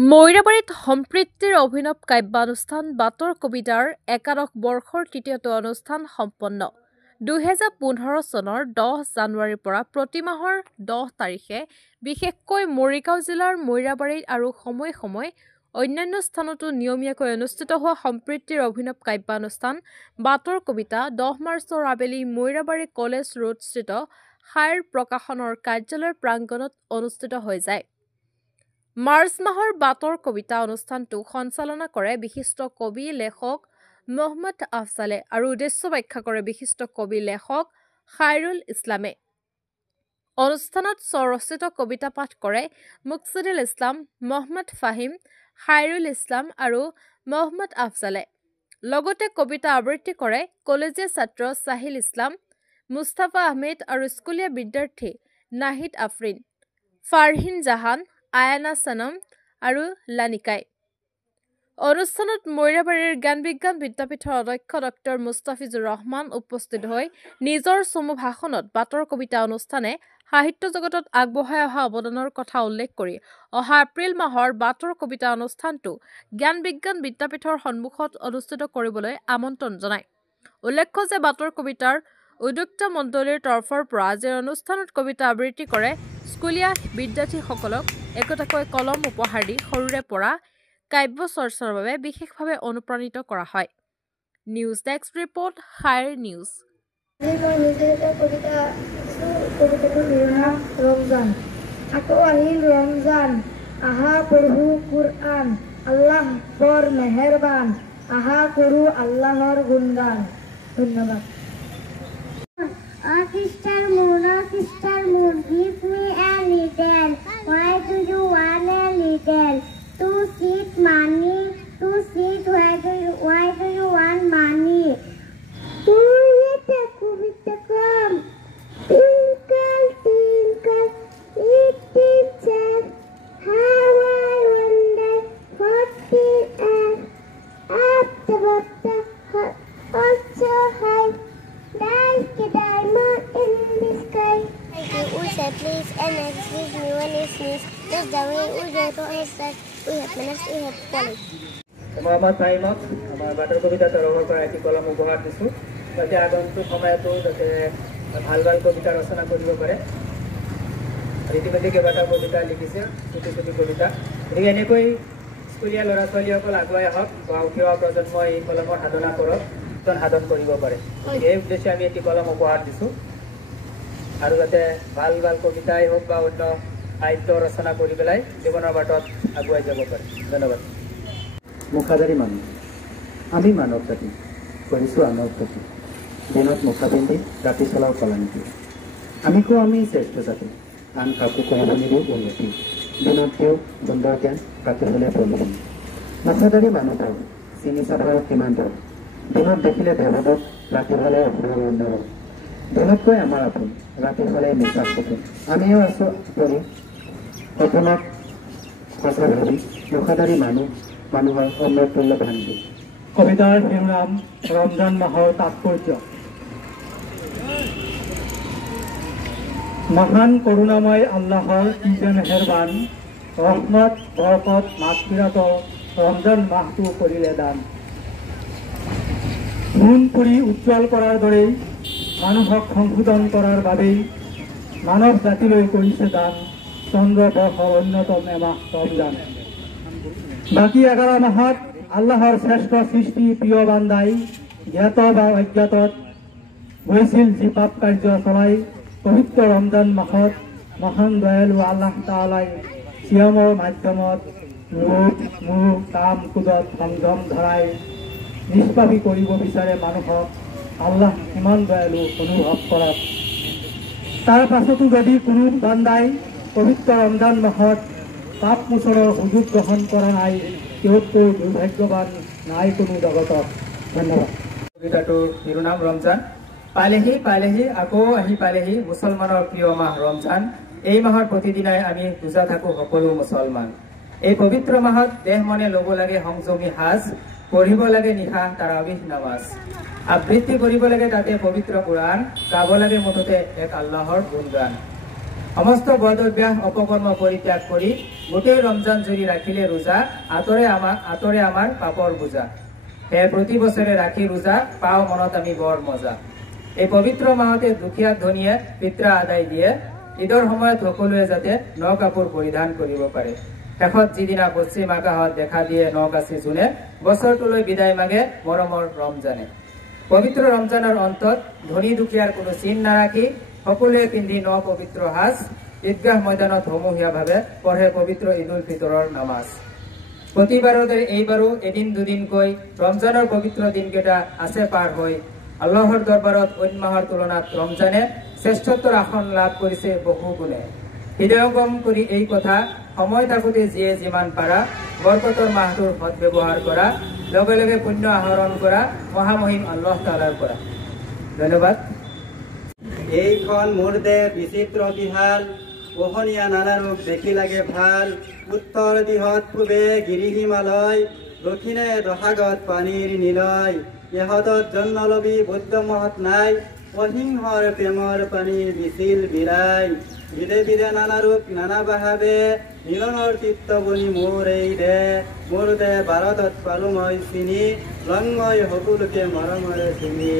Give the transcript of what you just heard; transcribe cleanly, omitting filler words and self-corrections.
মৈৰাবাৰীত সম্প্ৰীতিৰ অভিনৱ কাব্যানুষ্ঠান বাটৰ কবিতাৰ একাদশ বৰ্ষৰ তৃতীয়টো অনুষ্ঠান সম্পন্ন। 2015 চনৰ 10 জানুৱাৰীৰ পৰা প্ৰতি মাহৰ 10 তাৰিখে বিশেষকৈ মৰিগাঁও জিলাৰ মৈৰাবাৰী আৰু সময়ে সময়ে অন্যান্য স্থানতো নিয়মীয়াকৈ অনুষ্ঠিত হোৱা সম্প্ৰীতিৰ অভিনৱ কাব্যানুষ্ঠান বাটৰ কবিতা 10 মাৰ্চৰ আবেলি মৈৰাবাৰী কলেজ ৰোডস্থিত সাইৰ প্ৰকাশনৰ কাৰ্যালয়ৰ প্ৰাংগণত অনুষ্ঠিত হৈ যায়। মাৰ্চ মাহৰ বাটৰ কবিতা অনুষ্ঠানটো সঞ্চালনা কৰে বিশিষ্ট কবি লেখক মহম্মদ আফজালে আৰু উদ্দেশ্য ব্যাখ্যা কৰে বিশিষ্ট কবি লেখক খায়ৰুল ইছলামে। অনুষ্ঠানত স্বৰচিত কবিতা পাঠ কৰে মুকছিদুল ইছলাম, মহম্মদ ফাহিম, খায়ৰুল ইছলাম আৰু মহম্মদ আফজালে। লগতে কবিতা আবৃত্তি কৰে কলেজীয়া ছাত্ৰ চাহিল ইছলাম, মুস্তাফা আহমেদ আৰু স্কুলীয়া বিদ্যাৰ্থী নাহিদ আফৰিন, ফাৰহিন জাহান, আয়ানা সনম আৰু লানিকাই। অনুষ্ঠানত মৈৰাবাৰীৰ জ্ঞান বিজ্ঞান বিদ্যাপীঠৰ অধ্যক্ষ ডক্টৰ মুস্তাফিজুৰ ৰহমান উপস্থিত হৈ নিজৰ চমু ভাষণত বাটৰ কবিতা অনুষ্ঠানে সাহিত্য জগতত আগবঢ়াই অহা অৱদানৰ কথা উল্লেখ কৰি অহা এপ্ৰিল মাহৰ বাটৰ কবিতা অনুষ্ঠানটো জ্ঞান বিজ্ঞান বিদ্যাপীঠৰ সন্মুখত অনুষ্ঠিত কৰিবলৈ আমন্ত্ৰণ জনায়। উল্লেখ্য যে বাটৰ কবিতাৰ উদ্যোক্তা মণ্ডলীৰ তৰফৰ পৰা আজিৰ অনুষ্ঠানত কবিতা আবৃত্তি কৰে স্কুলীয়া বিদ্যাৰ্থীসকলক একোটাকৈ কলম উপহাৰ দি সৰুৰে পৰা কাব্য চৰ্চাৰ বাবে বিশেষভাৱে অনুপ্ৰাণিত কৰা হয়। নিউজ ডেস্ক ৰিপৰ্ট, খাইৰ নিউজ। আকৌ আহিল ৰমজান, আহা পঢ়ো কুৰআন, আল্লাহ বৰ মেহেৰবান, আহা কৰো আল্লাহৰ গুণগান। ধন্যবাদ। Sister moon, give me a little. Why do you want a little? To seed money, to seed. Why do you want money? Twinkle, twinkle, little star, how I wonder what the earth. Up above the earth so high, like a diamond in the sky. We say please and excuse me when it's sneeze. That's the way we get to exercise. We have manners, we have quality. Muhammad ফাহিমক আমাৰ বাটৰ কবিতা তৰফৰ পৰা এটি কলম উপহাৰ দিছোঁ যাতে আগন্তুক সময়তো যাতে ভাল ভাল কবিতা ৰচনা কৰিব পাৰে। ইতিমধ্যে কেইবাটাও কবিতা লিখিছে, চুটি চুটি কবিতা। গতিকে এনেকৈ স্কুলীয়া ল'ৰা ছোৱালীসকল আগুৱাই আহক বা উঠি অহা প্ৰজন্মই এই কলমৰ সাধনা কৰক, সাধন কৰিব পাৰে। এই উদ্দেশ্যে আমি এটি কলম উপহাৰ দিছোঁ আৰু যাতে ভাল ভাল কবিতাই হওক বা অন্য সাহিত্য ৰচনা কৰি পেলাই জীৱনৰ বাটত আগুৱাই যাব পাৰে। ধন্যবাদ। মুখাধাৰী মানুহ, আমি মানৱ জাতি কৰিছোঁ আনৱ জাতি, দিনত মুখা পিন্ধি ৰাতি চলাও কলানীতি। আমি কওঁ আমি শ্ৰেষ্ঠ জাতি, আন কাকো কৰিব নিদিওঁ উন্নতি, দিনত দিওঁ সুন্দৰ জ্ঞান, ৰাতি হ'লে প্ৰলোভন। মুখাধাৰী মানুহবোৰ চিনি চাবৰ কিমান দৰ, দিনত দেখিলে দেৱদক, ৰাতি হ'লে অভূৰণ্য। দিনতকৈ আমাৰ আপোন, ৰাতি হ'লে নিচাস সপোন। আমিও আছোঁ পৰি সপোনত কথা ভাবি, মুখাধাৰী মানুহৰ অমৃততুল্য ভাণ্ডি। কবিতাৰ শিৰোনাম ৰমজান মাহৰ তাৎপৰ্য। মহান কৰুণাময় আল্লাহৰ কি যে মেহেৰবান, ৰহমত বৰকত মাগফিৰাত ৰমজান মাহটো কৰিলে দান। ধুন পুৰি উজ্জ্বল কৰাৰ দৰেই মানুহক সংশোধন কৰাৰ বাবেই মানৱ জাতিলৈ কৰিছে দান চন্দ্ৰ বৰ্ষৰ অন্যতম এমাহ ৰমজান। বাকী 11 মাহত আল্লাহৰ শ্ৰেষ্ঠ সৃষ্টি প্ৰিয় বান্দাই জ্ঞাত বা অজ্ঞাতত গৈছিল যি পাপ কাৰ্য চলাই, পবিত্ৰ ৰমজান মাহত মহান দয়ালু আল্লাহ তাআলাই সিয়ামৰ মাধ্যমত লোভ মোহ কাম ক্ৰোধত সংযম ধৰাই নিষ্পাপী কৰিব বিচাৰে মানুহক আল্লাহ ইমান দয়ালু অনুভৱ কৰাত। তাৰ পাছতো যদি কোনো বান্দাই পবিত্ৰ ৰমজান মাহত পাপ মোচনৰ সুযোগ গ্ৰহণ কৰা নাই, তেওঁতকৈ দুৰ্ভাগ্যৱান নাই কোনো জগতত। ধন্যবাদ। কবিতাটোৰ শিৰোনাম ৰমজান। পালেহি পালেহি আকৌ আহি পালেহি মুছলমানৰ প্ৰিয় মাহ ৰমজান। এই মাহৰ প্ৰতিদিনাই আমি পূজা থাকোঁ সকলো মুছলমান। এই পবিত্ৰ মাহত দেহ মনে ল'ব লাগে সংযমী সাজ, পঢ়িব লাগে নিশা তাৰাৱিহ নামাজ, আবৃত্তি কৰিব লাগে তাতে পবিত্ৰ কোৰাণ, গাব লাগে মুঠতে এক আল্লাহৰ গুণগান। সমস্ত বদ অভ্যাস অপকৰ্ম পৰিত্যাগ কৰি গোটেই ৰমজান জুৰি ৰাখিলে ৰোজা আঁতৰে আমাৰ পাপৰ বোজা। সেয়ে প্ৰতি বছৰে ৰাখি ৰোজা পাওঁ মনত আমি বৰ মজা। এই পবিত্ৰ মাহতে দুখীয়া ধনীয়ে পিত্ৰা আদায় দিয়ে। ঈদৰ সময়ত সকলোৱে যাতে ন কাপোৰ পৰিধান কৰিব পাৰে। শেষত যিদিনা পশ্চিম আকাশত দেখা দিয়ে নগাছি জোনে, বছৰটোলৈ বিদায় মাগে মৰমৰ ৰমজানে। পবিত্ৰ ৰমজানৰ অন্তত ধনী দুখীয়াৰ কোনো চিন নাৰাখি সকলোৱে পিন্ধি ন পবিত্ৰ সাজ ঈদগাহ ময়দানত সমূহীয়াভাৱে পঢ়ে পবিত্ৰ ঈদ উল ফিতৰৰ নামাজ। প্ৰতিবাৰৰ দৰে এইবাৰো এদিন দুদিনকৈ ৰমজানৰ পবিত্ৰ দিনকেইটা আছে পাৰ হৈ আল্লাহৰ দৰবাৰত অন্য মাহৰ তুলনাত ৰমজানে শ্ৰেষ্ঠত্বৰ আসন লাভ কৰিছে বহু গুণে। হৃদয়ঙ্গম কৰি এই কথা সময় থাকোঁতে যিয়ে যিমান পাৰা বৰকতৰ মাহটোৰ সৎ ব্যৱহাৰ কৰা, লগে লগে পুণ্য আহৰণ কৰা মহামহিম আল্লাহ তাআলাৰ পৰা। ধন্যবাদ। এইখন মোৰ দেশ বিচিত্ৰ বিহাল, পোহনীয়া নানা ৰূপ দেখি লাগে ভাল। উত্তৰ দিশত পূবে গিৰি হিমালয়, দক্ষিণে দহাগত পানীৰ নিলয়। ইহঁতত জন্ম লবি বৌদ্ধ মহৎ নাই, অহিংসৰ প্ৰেমৰ পানী বিছিল বিলাই। বিধে বিধে নানা ৰূপ নানা বাহাবে, মিলনৰ চিত্ত বনি মোৰ এই মোৰ দে ভাৰতত পালো মই চিনি, লংময় সকলোকে মৰমৰে চিনি।